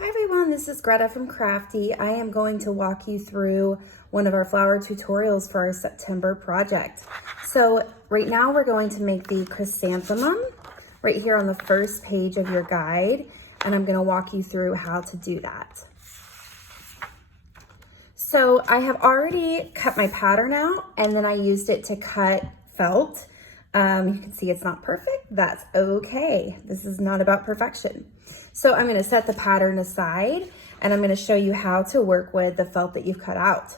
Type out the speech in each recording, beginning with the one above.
Hi everyone, this is Greta from Craftee. I am going to walk you through one of our flower tutorials for our September project. So right now we're going to make the chrysanthemum right here on the first page of your guide, and I'm going to walk you through how to do that. So I have already cut my pattern out, and then I used it to cut felt. You can see it's not perfect. That's okay. This is not about perfection. So I'm going to set the pattern aside, and I'm going to show you how to work with the felt that you've cut out.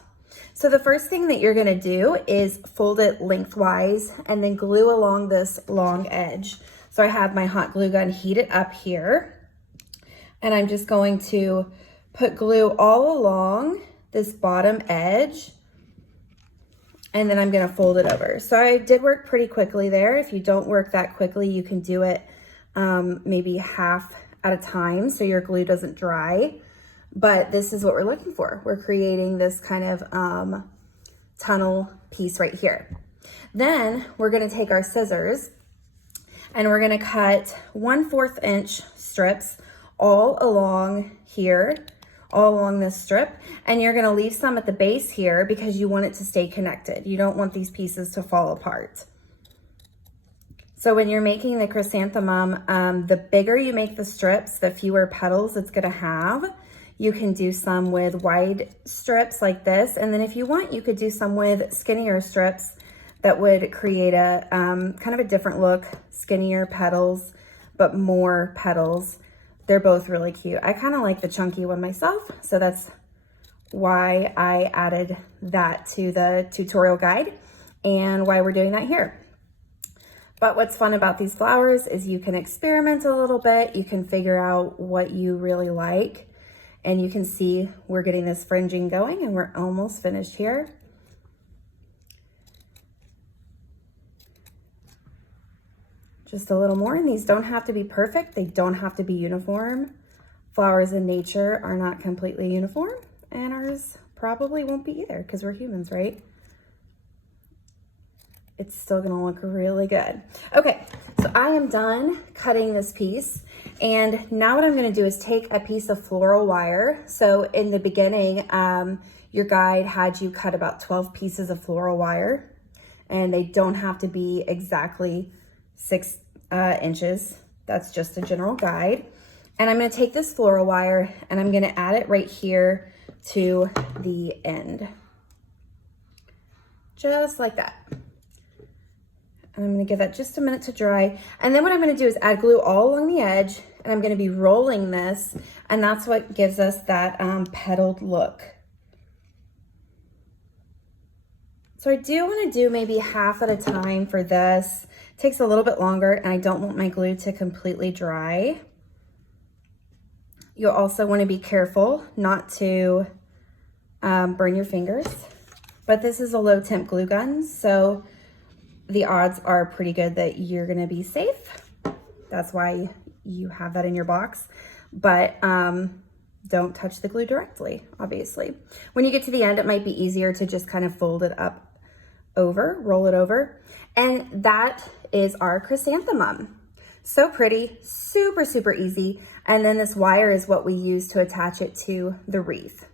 So the first thing that you're going to do is fold it lengthwise and then glue along this long edge. So I have my hot glue gun heated up here, and I'm just going to put glue all along this bottom edge, and then I'm going to fold it over. So I did work pretty quickly there. If you don't work that quickly, you can do it maybe half at a time so your glue doesn't dry. But this is what we're looking for. We're creating this kind of tunnel piece right here. Then we're going to take our scissors and we're going to cut 1/4 inch strips all along here, all along this strip, and you're going to leave some at the base here because you want it to stay connected. You don't want these pieces to fall apart. So when you're making the chrysanthemum, the bigger you make the strips, the fewer petals it's going to have. You can do some with wide strips like this, and then if you want, you could do some with skinnier strips that would create a kind of a different look, skinnier petals, but more petals. They're both really cute. I kind of like the chunky one myself, so that's why I added that to the tutorial guide and why we're doing that here. But what's fun about these flowers is you can experiment a little bit, you can figure out what you really like, and you can see we're getting this fringing going and we're almost finished here. Just a little more, and these don't have to be perfect. They don't have to be uniform. Flowers in nature are not completely uniform, and ours probably won't be either because we're humans, right? It's still gonna look really good. Okay, so I am done cutting this piece, and now what I'm gonna do is take a piece of floral wire. So in the beginning, your guide had you cut about 12 pieces of floral wire, and they don't have to be exactly 6 inches. That's just a general guide. And I'm going to take this floral wire and I'm going to add it right here to the end. Just like that. And I'm going to give that just a minute to dry. And then what I'm going to do is add glue all along the edge, and I'm going to be rolling this, and that's what gives us that petaled look. So I do want to do maybe half at a time for this. It takes a little bit longer, and I don't want my glue to completely dry. You'll also want to be careful not to burn your fingers. But this is a low temp glue gun, so the odds are pretty good that you're going to be safe. That's why you have that in your box. But don't touch the glue directly, obviously. When you get to the end, it might be easier to just kind of fold it up over, roll it over. And that is our chrysanthemum. So pretty, super, super easy. And then this wire is what we use to attach it to the wreath.